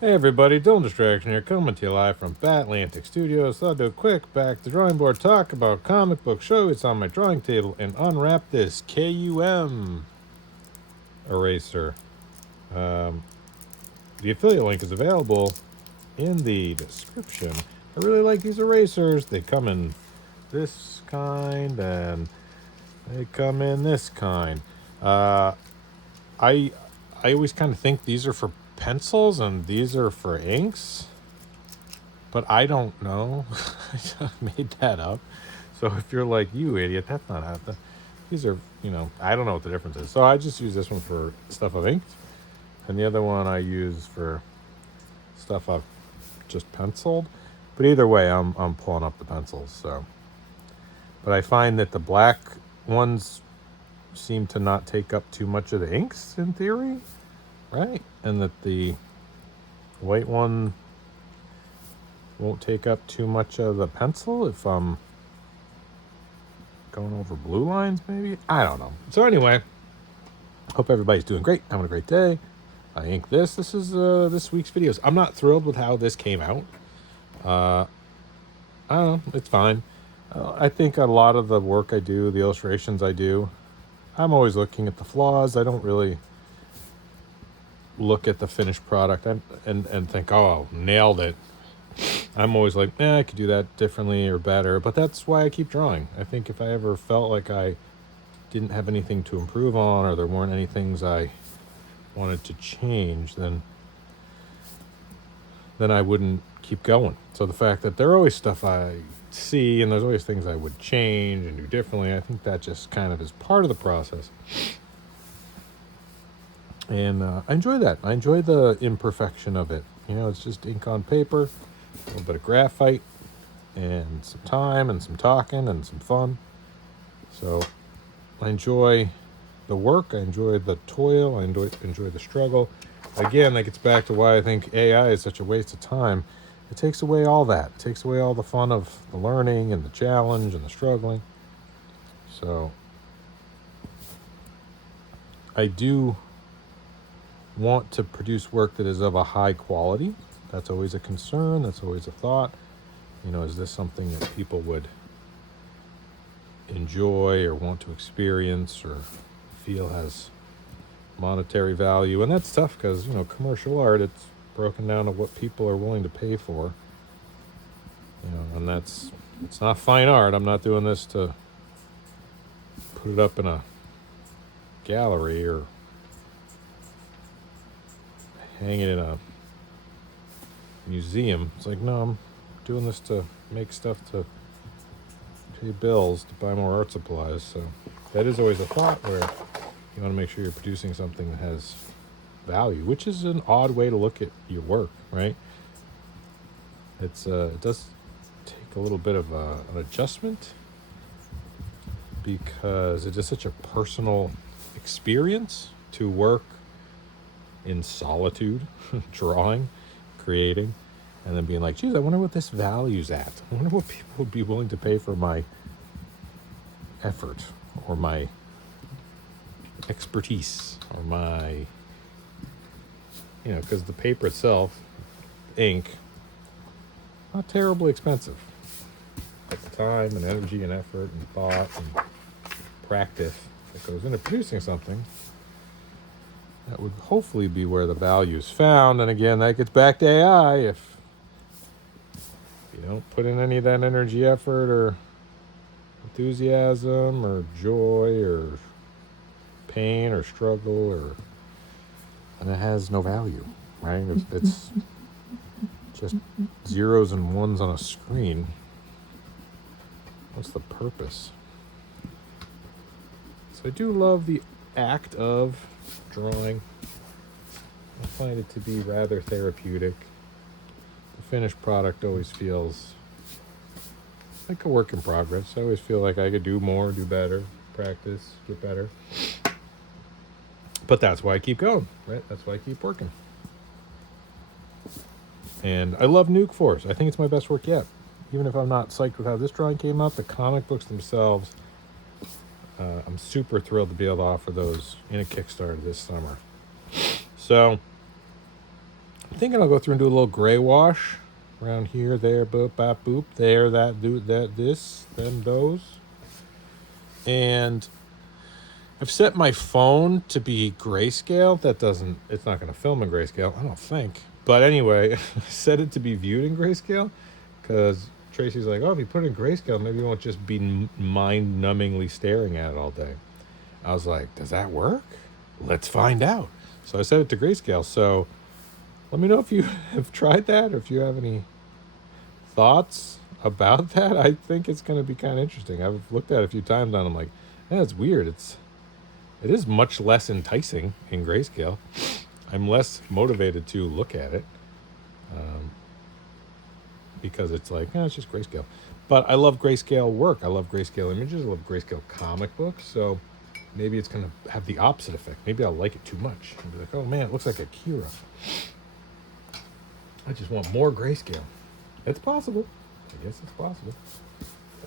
Hey everybody, Dylan Distraction here, coming to you live from Batlantic Studios. Thought I'd do a quick back to the drawing board talk about comic book show. It's on my drawing table and unwrap this KUM eraser. The affiliate link is available in the description. I really like these erasers. They come in this kind and they come in this kind. I I always kind of think these are for pencils and these are for inks, but I don't know. I just made that up. So if you're like, you idiot, that's not how. These are, I don't know what the difference is. So I just use this one for stuff I've inked, and the other one I use for stuff I've just penciled. But either way, I'm pulling up the pencils. So, but I find that the black ones seem to not take up too much of the inks in theory, right? And that the white one won't take up too much of the pencil if I'm going over blue lines, maybe. I don't know. So anyway, hope everybody's doing great, having a great day. I ink this. This is this week's videos. I'm not thrilled with how this came out. I don't know. It's fine. I think a lot of the work I do, the illustrations I do, I'm always looking at the flaws. I don't really look at the finished product and think, oh, nailed it. I'm always like, I could do that differently or better. But that's why I keep drawing. I think if I ever felt like I didn't have anything to improve on, or there weren't any things I wanted to change, then I wouldn't keep going. So the fact that there are always stuff I see and there's always things I would change and do differently, I think that just kind of is part of the process. And I enjoy that. I enjoy the imperfection of it. It's just ink on paper, a little bit of graphite, and some time and some talking and some fun. So I enjoy the work. I enjoy the toil. I enjoy the struggle. Again, that gets back to why I think AI is such a waste of time. It takes away all that. It takes away all the fun of the learning and the challenge and the struggling. So I do want to produce work that is of a high quality. That's always a concern. That's always a thought. Is this something that people would enjoy or want to experience or feel has monetary value? And that's tough because, commercial art, it's broken down to what people are willing to pay for. And it's not fine art. I'm not doing this to put it up in a gallery or hang it in a museum. It's like, no, I'm doing this to make stuff to pay bills, to buy more art supplies. So that is always a thought where you want to make sure you're producing something that has value, which is an odd way to look at your work, right? It does take a little bit of an adjustment because it is such a personal experience to work in solitude, drawing, creating, and then being like, geez, I wonder what this value's at. I wonder what people would be willing to pay for my effort or my expertise or my, because the paper itself, ink, not terribly expensive. But the time and energy and effort and thought and practice that goes into producing something, that would hopefully be where the value is found. And again, that gets back to AI. If you don't put in any of that energy, effort, or enthusiasm, or joy, or pain, or struggle, and it has no value, right? It's just zeros and ones on a screen. What's the purpose? So I do love the act of drawing. I find it to be rather therapeutic. The finished product always feels like a work in progress. I always feel like I could do more, do better, practice, get better. But that's why I keep going, right? That's why I keep working. And I love Nuke Force. I think it's my best work yet. Even if I'm not psyched with how this drawing came out, the comic books themselves, I'm super thrilled to be able to offer those in a Kickstarter this summer. So I'm thinking I'll go through and do a little gray wash around here, there, boop, bop, boop, there, that, do that, this, them, those. And I've set my phone to be grayscale. That doesn't, it's not going to film in grayscale, I don't think. But anyway, I set it to be viewed in grayscale because Tracy's like, oh, if you put it in grayscale, maybe you won't just be mind-numbingly staring at it all day. I was like, does that work? Let's find out. So I set it to grayscale. So let me know if you have tried that or if you have any thoughts about that. I think it's going to be kind of interesting. I've looked at it a few times and I'm like, yeah, it's weird. It is much less enticing in grayscale. I'm less motivated to look at it because it's like, it's just grayscale. But I love grayscale work. I love grayscale images. I love grayscale comic books. So maybe it's going to have the opposite effect. Maybe I'll like it too much. I'll be like, oh man, it looks like Akira. I just want more grayscale. It's possible. I guess it's possible.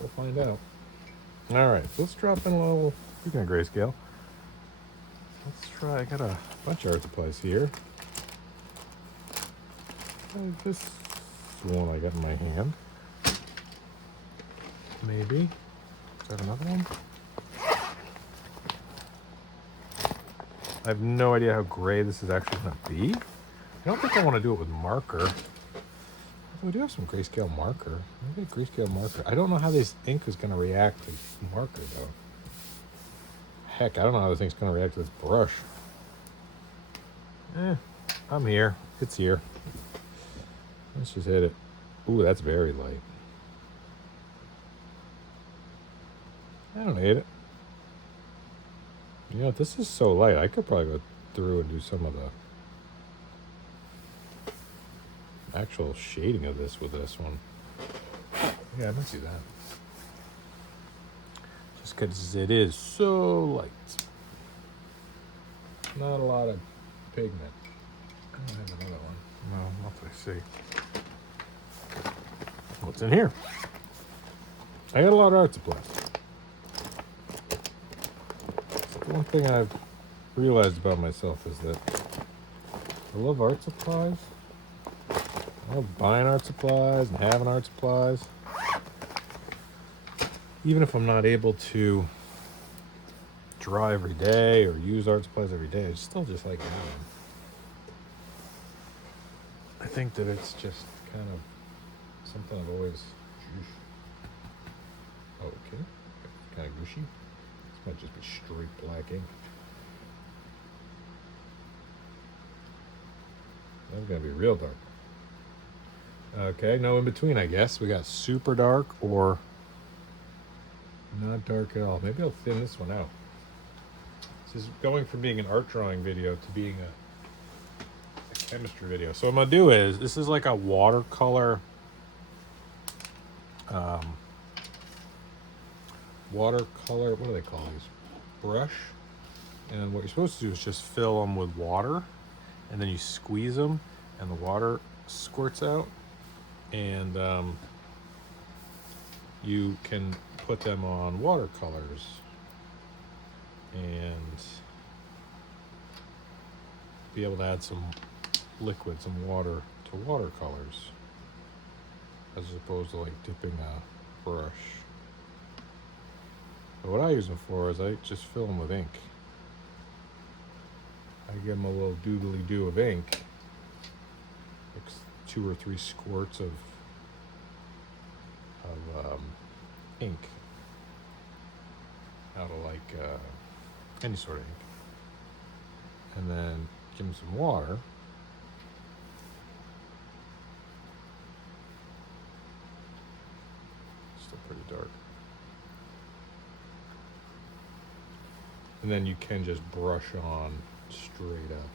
We'll find out. All right, let's drop in a little, speaking of grayscale, let's try, I got a bunch of art supplies here. This one I got in my hand. Maybe. Is that another one? I have no idea how gray this is actually going to be. I don't think I want to do it with marker. We do have some grayscale marker. Maybe a grayscale marker. I don't know how this ink is going to react to marker, though. Heck, I don't know how this ink's going to react to this brush. I'm here. It's here. Let's just hit it. Ooh, that's very light. I don't hate it. You know, this is so light. I could probably go through and do some of the actual shading of this with this one. Yeah, I might do that. Just because it is so light. Not a lot of pigment. I don't have another one. No, not that I see. What's in here? I got a lot of art supplies. One thing I've realized about myself is that I love art supplies. I love buying art supplies and having art supplies. Even if I'm not able to draw every day or use art supplies every day, I still just like having them. I think that it's just kind of something I've always... Oh, okay. Kind of gushy. This might just be straight black ink. That's going to be real dark. Okay, no in between, I guess. We got super dark or not dark at all. Maybe I'll thin this one out. This is going from being an art drawing video to being a chemistry video. So what I'm going to do is, this is like a watercolor, what do they call these? Brush. And what you're supposed to do is just fill them with water, and then you squeeze them, and the water squirts out. And you can put them on watercolors and be able to add some liquid, some water to watercolors, as opposed to like dipping a brush. But what I use them for is I just fill them with ink. I give them a little doodly doo of ink, like 2 or 3 squirts of ink out of like any sort of ink, and then give them some water. Still pretty dark. And then you can just brush on straight up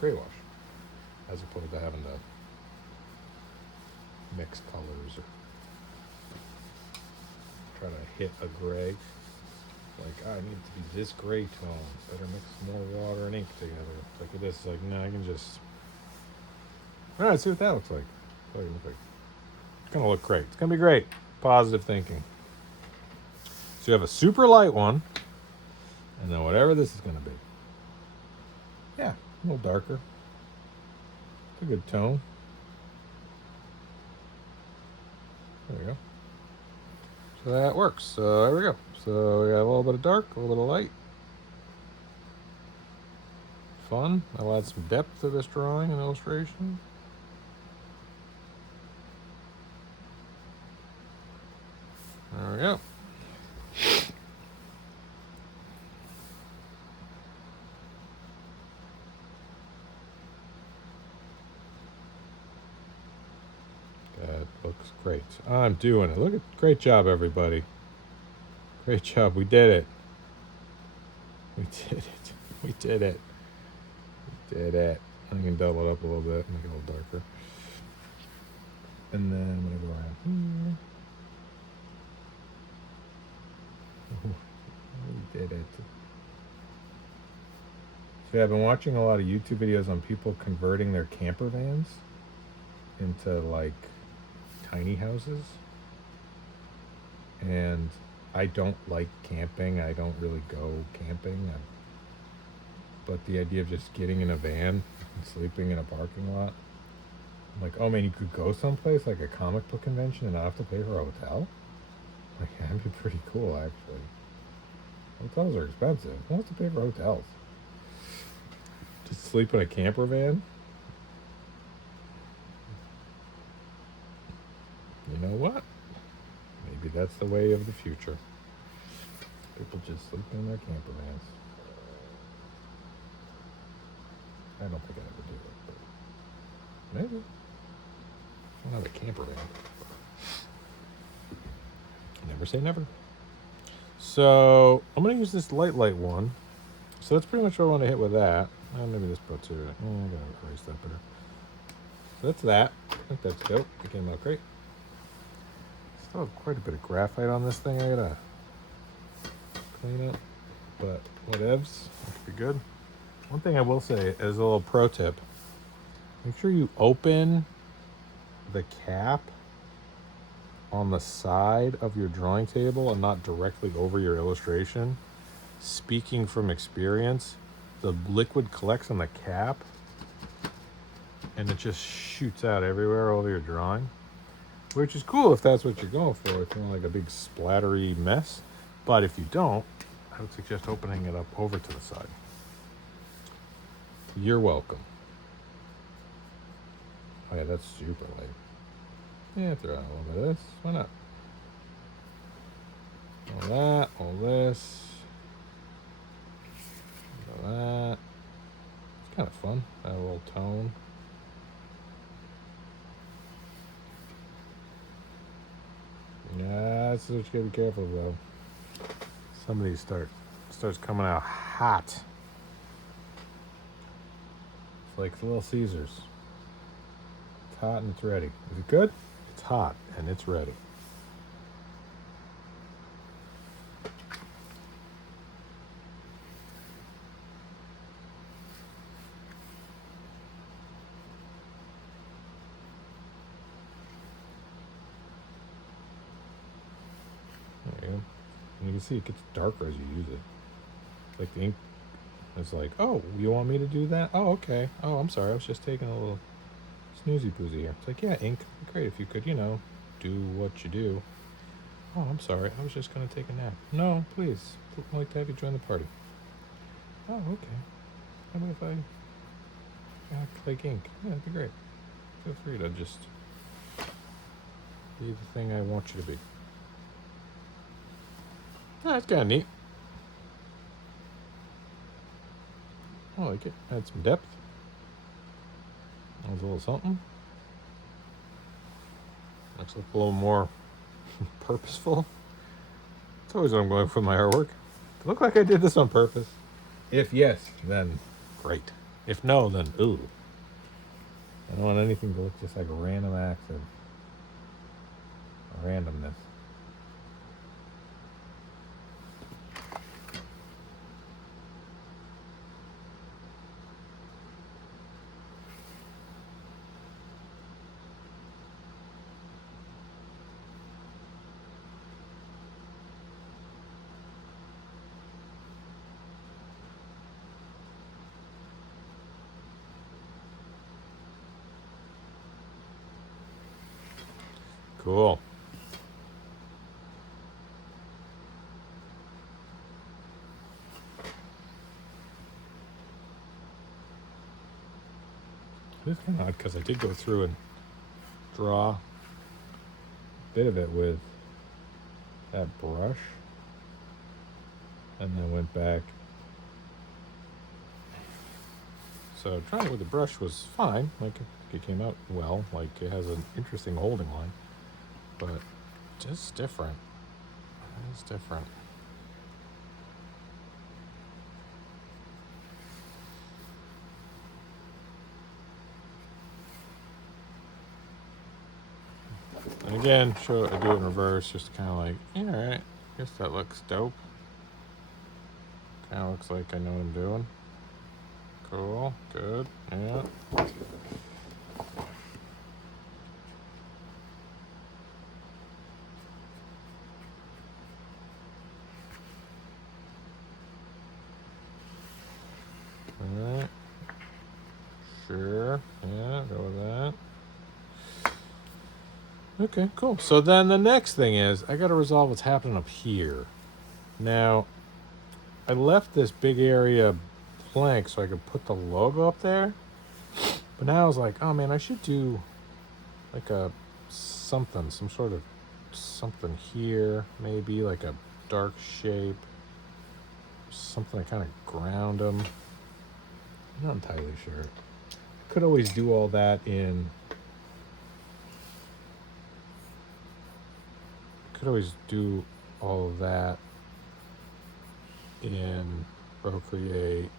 gray wash, as opposed to having to mix colors or try to hit a gray. Like, I need it to be this gray tone. Better mix more water and ink together. Like with this, it's like, no, I can just... All right, see what that looks like. What do you look like? It's gonna look great. It's gonna be great. Positive thinking. So you have a super light one, and then whatever this is gonna be. Yeah, a little darker. a good tone. There we go. So that works. So there we go. So we got a little bit of dark, a little bit of light. Fun. I'll add some depth to this drawing and illustration. There we go. That looks great. I'm doing it. Look at, great job, everybody. Great job. We did it. We did it. We did it. We did it. I can double it up a little bit, make it a little darker. And then I'm going to go around here. We did it. So I've been watching a lot of YouTube videos on people converting their camper vans into like tiny houses. And I don't like camping. I don't really go camping. But the idea of just getting in a van and sleeping in a parking lot, I'm like, oh man, you could go someplace like a comic book convention and not have to pay for a hotel? Like, that'd be pretty cool, actually. Hotels are expensive. Who wants to pay for hotels? Just sleep in a camper van? You know what? Maybe that's the way of the future. People just sleep in their camper vans. I don't think I'd ever do it, but maybe. I don't have a camper van. Never say never. So I'm going to use this light one. So that's pretty much what I want to hit with that. Maybe this part too. I gotta erase that better. So that's that. I think that's dope. It came out great. Still have quite a bit of graphite on this thing. I gotta clean up, but whatevs. That could be good. One thing I will say as a little pro tip: make sure you open the cap on the side of your drawing table and not directly over your illustration. Speaking from experience, the liquid collects on the cap and it just shoots out everywhere over your drawing, which is cool if that's what you're going for, if you want like a big splattery mess. But if you don't, I would suggest opening it up over to the side. You're welcome. Oh yeah, that's super light. Yeah, throw out a little bit of this. Why not? All that, all this. All that. It's kind of fun. Add a little tone. Yeah, that's what you gotta be careful of, though. Some of these starts coming out hot. It's like the Little Caesars. It's hot and it's ready. Is it good? It's hot and it's ready. There you go. And you can see it gets darker as you use it. Like the ink is like, oh, you want me to do that? Oh, okay. Oh, I'm sorry. I was just taking a little snoozy poozy here. It's like, yeah, ink. Great if you could, do what you do. Oh, I'm sorry. I was just going to take a nap. No, please. I'd like to have you join the party. Oh, okay. How about if I act like ink? Yeah, that'd be great. Feel free to just be the thing I want you to be. Oh, that's kind of neat. I like it. Add some depth. Adds a little something. Looks like a little more purposeful. It's always what I'm going for my artwork. Does it look like I did this on purpose? If yes, then great. If no, then ooh. I don't want anything to look just like a random act of randomness. Cool. It's kind of odd because I did go through and draw a bit of it with that brush, and then went back. So trying it with the brush was fine. Like it came out well. Like it has an interesting holding line, but just different. It's different. And again, I do it in reverse, just kind of like, yeah, all right, guess that looks dope. Kind of looks like I know what I'm doing. Cool, good, yeah. All right. Sure, yeah, go with that. Okay, cool. So then the next thing is I got to resolve what's happening up here. Now, I left this big area blank so I could put the logo up there. But now I was like, oh man, I should do like a something, some sort of something here, maybe like a dark shape, something to kind of ground them. I'm not entirely sure. Could always do all that in. Could always do all of that in Procreate.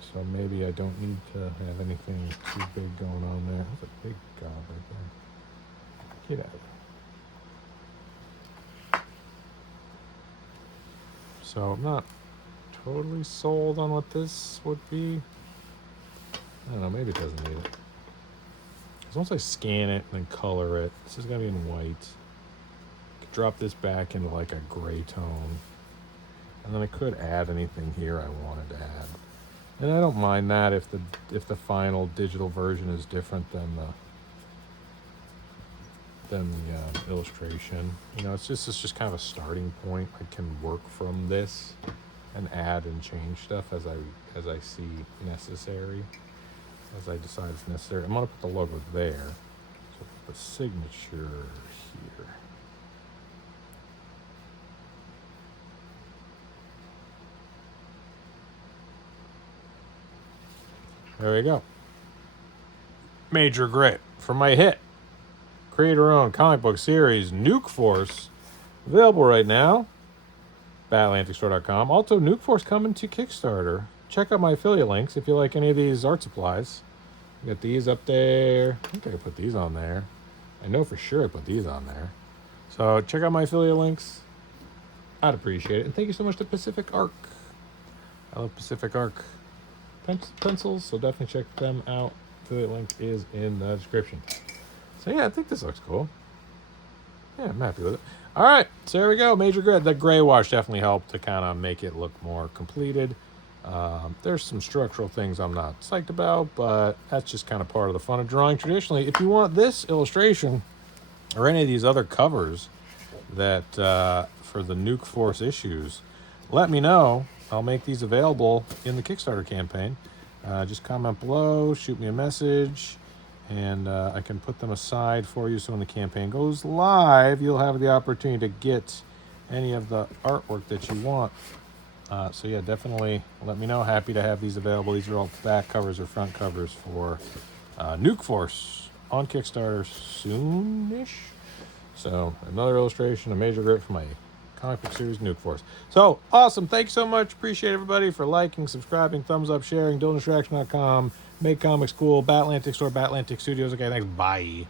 So maybe I don't need to have anything too big going on there. That's a big gob right there. Get out of there. So I'm not totally sold on what this would be. I don't know, maybe it doesn't need it. Because once I scan it and then color it, this is going to be in white. I could drop this back into like a gray tone. And then I could add anything here I wanted to add. And I don't mind that if the final digital version is different than the illustration. You know, it's just kind of a starting point. I can work from this and add and change stuff as I see necessary. As I decide it's necessary. I'm gonna put the logo there. So put the signature here. There we go. Major grit for my hit. Creator-owned comic book series, Nuke Force. Available right now. BatAtlanticStore.com. Also, Nuke Force coming to Kickstarter. Check out my affiliate links if you like any of these art supplies. You got these up there. I think I could put these on there. I know for sure I put these on there. So check out my affiliate links. I'd appreciate it. And thank you so much to Pacific Arc. I love Pacific Arc pencils, so definitely check them out. Affiliate link is in the description. So yeah, I think this looks cool. Yeah, I'm happy with it. All right, so there we go. Major grid. The gray wash definitely helped to kind of make it look more completed. There's some structural things I'm not psyched about, but that's just kind of part of the fun of drawing. Traditionally, if you want this illustration or any of these other covers that for the Nuke Force issues, let me know. I'll make these available in the Kickstarter campaign. Just comment below, shoot me a message, and I can put them aside for you so when the campaign goes live, you'll have the opportunity to get any of the artwork that you want. So yeah, definitely let me know. Happy to have these available. These are all back covers or front covers for Nuke Force on Kickstarter soonish. So another illustration, a major grit for my comic book series, Nuke Force. So awesome. Thank you so much. Appreciate everybody for liking, subscribing, thumbs up, sharing, DylanDistraction.com, Make Comics Cool, BatAtlantic Store, BatAtlantic Studios. Okay, thanks. Bye.